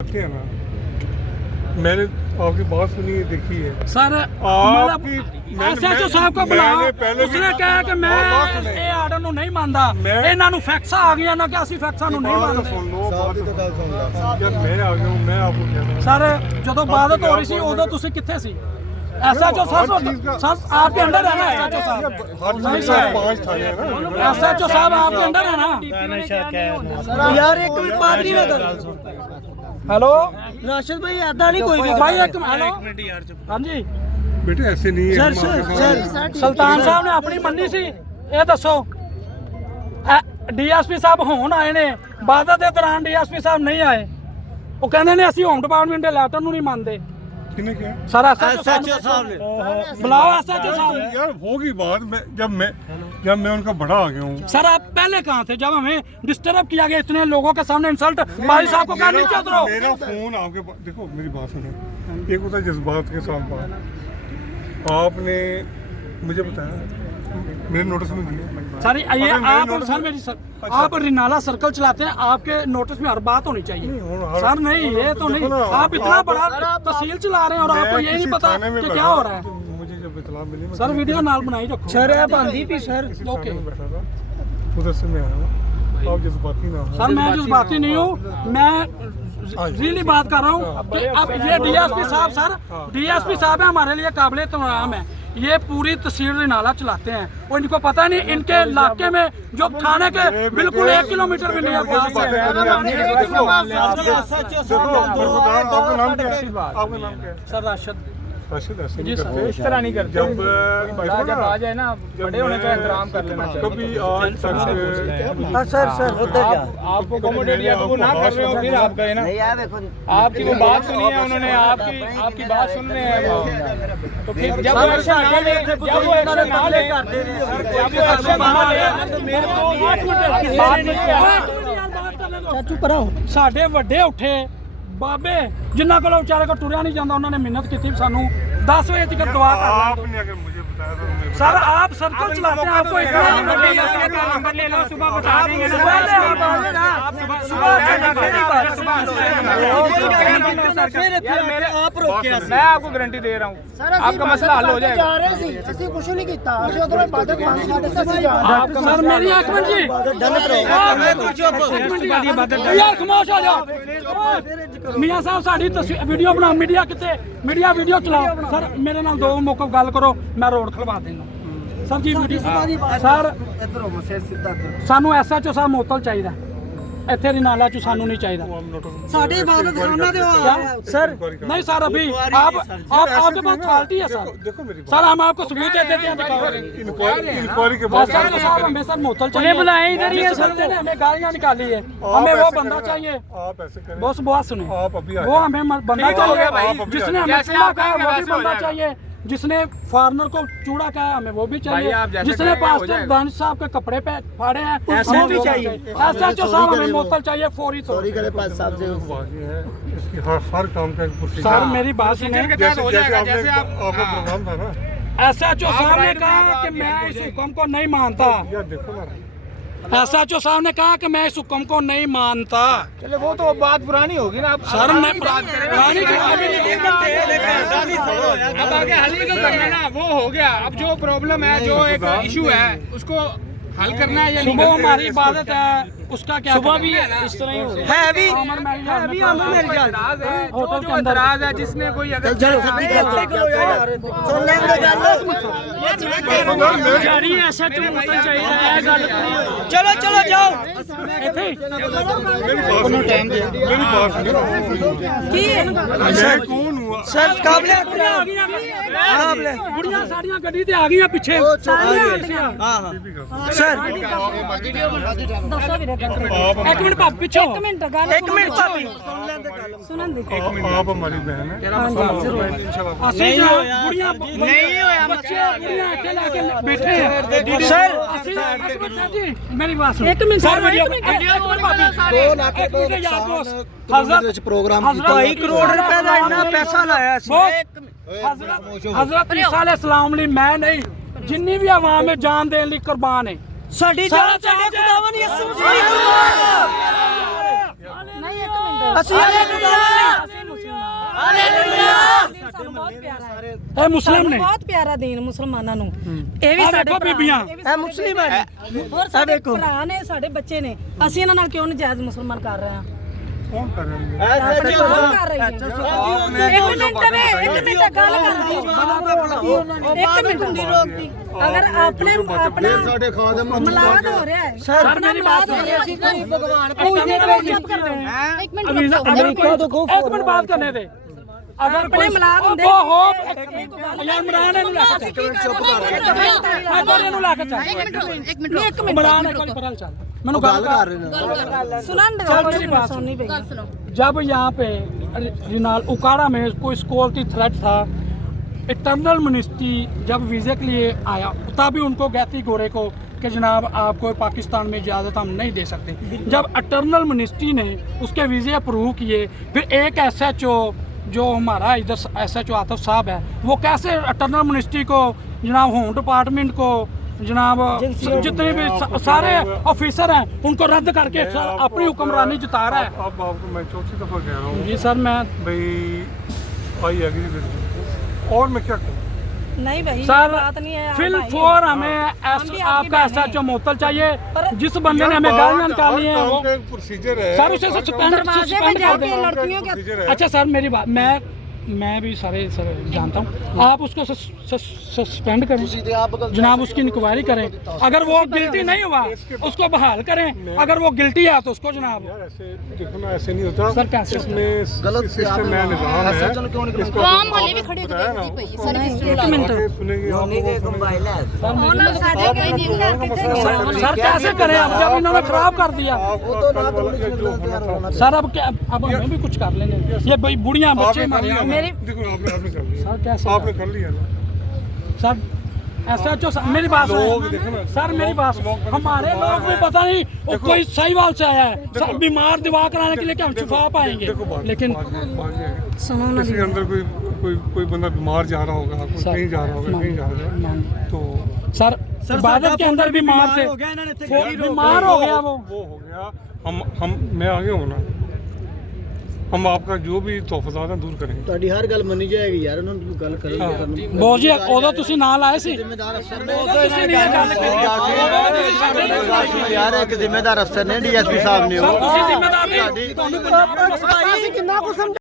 है ना, मैंने आपकी बात सुनी है, देखी है सर। आपकी एसएचओ साहब को बुलाओ, उसने कहा कि मैं ਇਹ ਆਰਡਰ ਨੂੰ ਨਹੀਂ ਮੰਨਦਾ, ਇਹਨਾਂ ਨੂੰ ਫੈਕਸਾਂ ਆ ਗਈਆਂ ਨਾ ਕਿ ਅਸੀਂ ਫੈਕਸਾਂ ਨੂੰ ਨਹੀਂ ਮੰਨਦੇ। सुन लो बात जब मैं आ गया हूँ, मैं आपको कह रहा हूँ ਸਰ ਜਦੋਂ ਬਾਦਤ ਹੋ ਰਹੀ ਸੀ ਉਦੋਂ ਤੁਸੀਂ ਕਿੱਥੇ ਸੀ? एसएचओ साहब आपके अंडर है ना? एसएचओ साहब नहीं सर, 5 थाने हैं ना। एसएचओ साहब आपके अंडर है ना? यार एक मिनट बात नहीं कर। हेलो राशिद भाई ऐसा नहीं कोई भी भाई एक हेलो हाँ जी बेटे ऐसे नहीं है सर हम सर आपके सर सामने। ਸੁਲਤਾਨ ਸਾਹਿਬ ਨੇ ਆਪਣੀ ਮੰਨੀ ਸੀ। ਇਹ ਦੱਸੋ ਡੀਐਸਪੀ ਸਾਹਿਬ ਹੁਣ ਆਏ ਨੇ, ਬਾਦਤ ਦੇ ਦੌਰਾਨ ਡੀਐਸਪੀ ਸਾਹਿਬ ਨਹੀਂ ਆਏ। ਉਹ ਕਹਿੰਦੇ ਨੇ ਅਸੀਂ ਹੋਮ ਡਿਪਾਰਟਮੈਂਟ ਦੇ ਲੈਟਰ ਨੂੰ ਨਹੀਂ ਮੰਨਦੇ। किन्हें क्या ਸਰ एसएचओ साहब ने बुलाओ एसएचओ साहब। यार होगी बात, जब मैं उनका बड़ा आ गया हूँ। सर आप पहले कहाँ थे जब हमें डिस्टर्ब किया गया इतने लोगों के सामने? इंसल्ट भाई साहब को क्या नीचे उतरो। मेरा फोन आपके पास, देखो मेरी बात सुनो, एक होता है जज्बात के साथ बात। आपने मुझे बताया, मेरे नोटिस में दिया सर ये आप सर मेरी सर आप रिनाला सर्कल चलाते हैं, आपके नोटिस में हर बात होनी चाहिए। सर नहीं ये तो नहीं, आप इतना बड़ा तहसील चला रहे हैं और आपको ये नहीं पता कि क्या हो रहा है। मुझे जब इतला मिली, सर वीडियो नाल बनाई रखो। सर है बांधी भी सर ओके उधर से मैं आया हूँ, आप जज्बाती ना हो। सर मैं जज्बाती नहीं हूँ, मैं रियली बात कर रहा हूँ कि अब ये डीएसपी साहब, सर डीएसपी साहब है हमारे लिए काबिल एहतराम है। ये पूरी तहसील रिनाला चलाते हैं और इनको पता नहीं इनके इलाके में जो थाने के बिल्कुल 1 किलोमीटर भी नहीं है पास है। आपका नाम क्या है? आपका नाम क्या है? सर राशिद राशिद, ऐसे जी नहीं सर। करते। इस तरह नहीं करते। जब जब आ जाए ना, बड़े होने का एहतराम कर लेना चाहिए। कभी आज तक हाँ सर सर होता क्या आपको अकोमोडेट या तो वो ना कर रहे हो, फिर आप गए ना, नहीं यार देखो आपकी वो बात सुनी है उन्होंने, आपकी बात सुन रहे हैं वो, तो फिर जब वो एक्शन ना ले, जब वो एक्शन ना ले, जब वो एक्शन ना ले, तो मेरे को ਚਾਚੂ ਪਰਾਂ ਸਾਡੇ ਵੱਡੇ ਉੱਠੇ ਬਾਬੇ ਜਿਨ੍ਹਾਂ ਕੋਲੋਂ ਵਿਚਾਰੇ ਕੋ ਟੁਰਿਆ ਨਹੀਂ ਜਾਂਦਾ, ਉਹਨਾਂ ਨੇ ਮਿਹਨਤ ਕੀਤੀ ਸਾਨੂੰ 10 ਵਜੇ ਤੱਕ ਦੁਆ ਕਰ ਲੈਣ। आपने अगर मुझे बताया तो मैं सर आप सर्कल चलाते हैं, आपको इतना नंबर ले लो, सुबह बता देंगे ना। आप रोके मैं आपको गारंटी दे रहा हूँ, आपका मसला हल हो जाएगा। सर मेरी एक मिनट जी, यार खामोश हो जाओ। मियां साहब साड़ी तस्वीर वीडियो बनाओ, मीडिया कितने मीडिया वीडियो चलाओ। सर मेरे नाल 2 मौके गल करो, मैं रोड खलवा देना। सर जी वीडियो सर सानू एसएचओ साहब मोतल चाहिए ਇੱਥੇ ਰਿਨਾਲਾ ਚ ਸਾਨੂੰ नहीं चाहिए। साढ़े इबादत खाना दे सर नहीं सर अभी आप आपके पास अथॉरिटी है सर। देखो मेरी सर हम आपको सबूत दे देते हैं, दिखाओ। इंक्वायरी के बाद साहब हमें सर मोतल चाहिए, बुलाए इधर ही सर ने हमें गालियां निकाली है, हमें वो बंदा चाहिए। आप ऐसे करें, बॉस बात सुने, आप अभी आ वो हमें बंदा चाहिए जिसने हमें जैसे चूड़ा आप कहा, वो कहेंगे भी वैसे हो बंदा जाएगा। चाहिए। जिसने फॉरनर को चूड़ा कहा हमें वो भी चाहिए। आप जैसे जिसने कहेंगे हो पास्टर जाएगा। दानिश साहब के कपड़े पे फाड़े हैं ऐसा वो भी चाहिए। एसएचओ साहब हमें मोतल चाहिए फौरी तौर पे। वाकई है, इसकी हर काम का एक प्रोसीजर सर मेरी बात सुने, के तहत हो जाएगा। जैसे आप आपका प्रोग्राम था ना, एसएचओ साहब ने कहा कि मैं इस हुक्म को नहीं मानता। यार देखो ना, एसएचओ साहब ने कहा कि मैं इस हुक्म को नहीं मानता। चले वो तो बात पुरानी होगी ना, आप सर ने बात करें पुरानी अब आगे हल ही तो करना है ना, वो हो गया। अब जो प्रॉब्लम है, जो एक इशू है, उसको हल करना है या नहीं सुबह करना हमारी इबादत है, उसका क्या सुबह भी है इस तरह ही है भी अमर मैरिज एतराज है, वो होटल जो के अंदर। एतराज है, जिसने कोई अगर जारी एसएचओ मोतल चाहिए चलो चलो जाओ मेरी बात सुनो, मैं कौन हुआ? सर काबले बुढ़िया साड़ियां गड्डी ते आ गई पीछे सर एक मिनट पाप पीछे एक मिनट भाभी आप हमारी बहन है, ਅਸੀਂ ਬੁੜੀਆਂ ਨਹੀਂ ਹੋਇਆ ਬੱਚੇ ਬੁੜੀਆਂ ਇੱਥੇ ਲਾ ਕੇ ਬੈਠੇ हैं सर जी मेरी बात सुनो एक मिनट सर वीडियो 2 लाख हजरत प्रोग्राम 2 करोड़ रुपए का इतना पैसा लाया हजरत ईसा अलैहिस्सलाम ਲਈ मैं नहीं जिन्नी भी आवाम है जान देने ਲਈ कुर्बान है। साडी जान साडे खुदावन यसू मसीह ਅਸੀਂ ਇਹ ਮੁਸਲਿਮ ਨੇ ਬਹੁਤ ਪਿਆਰਾ ਦੀਨ ਮੁਸਲਮਾਨਾਂ ਨੂੰ ਇਹ ਵੀ ਆਹ ਸਾਡੇ ਦੇਖੋ ਬੀਬੀਆਂ। ਇਹ ਮੁਸਲਿਮ ਹੈ ਹੋਰ ਸਾਡੇ ਭਰਾ ਨੇ ਸਾਡੇ ਬੱਚੇ ਨੇ ਅਸੀਂ ਇਹਨਾਂ ਨਾਲ ਕਿਉਂ ਨਜਾਇਜ਼ ਮੁਸਲਮਾਨ ਕਰ ਰਹੇ ਹਾਂ कौन कर रहे हैं ਆਪਣੇ ਕੌਣ ਕਰ ਰਹੀ ਹੈ ਇੱਕ ਮਿੰਟ ਗੱਲ ਕਰਦੀ ਇੱਕ ਮਿੰਟ ਹੁੰਦੀ ਰੋਕਦੀ ਅਗਰ ਆਪਣੇ ਆਪਣਾ ਸਾਡੇ ਖਾਦਮ ਮਲਾਦ ਹੋ ਰਿਹਾ ਹੈ ਸਰ ਮੇਰੀ ਬਾਤ ਸੁਣੋ ਅਸੀਂ ਕੋਈ ਭਗਵਾਨ ਪੂਜਦੇ ਕਰ ਰਹੇ ਹਾਂ एक मिनट बात करने दे अगर अपने मिलाद होंदे वो हो यार इमरान ਇਹਨੂੰ ਲੈ ਕੇ ਇਹਨੂੰ ਲੈ ਕੇ ਚੱਲ ਇੱਕ ਮਿੰਟ इमरान एक बार पकड़ चल ਮੈਨੂੰ ਗੱਲ ਕਰ ਸੁਣਨ मेरी ਦੇ बात ਸੁਣਨੀ ਪਈ जब यहाँ पे रिनाल उकाड़ा में कोई सिक्योरिटी थ्रेट था इटर्नल मिनिस्ट्री जब वीज़े के लिए आया तभी उनको गैती गोरे को कि जनाब आपको पाकिस्तान में इजाज़त हम नहीं दे सकते जब अटर्नल मिनिस्ट्री ने उसके वीज़े अप्रूव किए फिर एक SHO जो हमारा इधर SHO आतिफ साहब है वो कैसे अटर्नल मिनिस्ट्री को जनाब होम डिपार्टमेंट को जनाब जितने भी सारे ऑफिसर हैं उनको रद्द करके अपनी हुक्मरानी जता रहा है अब आपको मैं चौथी दफा कह रहा हूँ जी सर मैं भाई आई एग्री और मैं क्या कहूँ नहीं भाई सर बात नहीं है फिल फोर हमें आपका SHO मुअत्तल चाहिए जिस बंदे ने हमें गालियाँ निकाली हैं वो प्रोसीजर है सर उसे सस्पेंड दरवाजे पे जाके लड़कियों के प्रोसीजर है अच्छा सर मेरी बात मैं भी सारे सर जानता हूँ आप उसको सस्पेंड करें जनाब उसकी इंक्वायरी करें अगर वो गिल्टी नहीं हुआ उसको बहाल करें अगर वो गिल्टी है तो उसको जनाब यार ऐसे देखो ना ऐसे नहीं होता सर कैसे इसमें गलत सिस्टम में निजाम है इसको काम हले भी खड़े होके देखती पई है सर किस एक मिनट सुनेंगे सर कैसे करें अब जब इन्होंने खराब कर दिया सर अब क्या अब हमें भी कुछ कर लेने ये भाई बुढ़िया बच्चे हमारे यहाँ मेरी देखो आपने कर लिया सर कैसे आपने कर लिया ना सर SHO मेरी बात लोग सुनो देखो ना, सर मेरी बात सुनो। हमारे लोग भी पता नहीं वो कोई सहीवाल से आया है सर बीमार दवा कराने के लिए कि हम शिफा पाएंगे देखो लेकिन सुनो ना इसके अंदर कोई बंदा बीमार जा रहा होगा कोई सर, कहीं जा रहा होगा कहीं जा रहा है तो सर इबादत के अंदर बीमार थे वो बीमार हो गया वो हो गया हम मैं आगे हूँ ना हम आपका जो भी तोहफात है दूर करेंगे ਤੁਹਾਡੀ ਹਰ ਗੱਲ ਮੰਨੀ ਜਾਏਗੀ ਯਾਰ ਉਹਨਾਂ ਨੂੰ ਗੱਲ ਕਰੋਗੇ ਬਹੁਤ ਜੀ ਉਦੋਂ ਤੁਸੀਂ ਨਾਲ ਆਏ ਸੀ ਤੁਸੀਂ ਨਹੀਂ ਇਹ ਗੱਲ ਕਰੀ ਯਾਰ ਇੱਕ ਜ਼ਿੰਮੇਦਾਰ ਅਫਸਰ ਨੇ DSP ਸਾਹਿਬ ਨੇ ਤੁਸੀਂ ਜ਼ਿੰਮੇਦਾਰ ਨਹੀਂ ਤੁਹਾਨੂੰ ਕਿੰਨਾ ਕੁ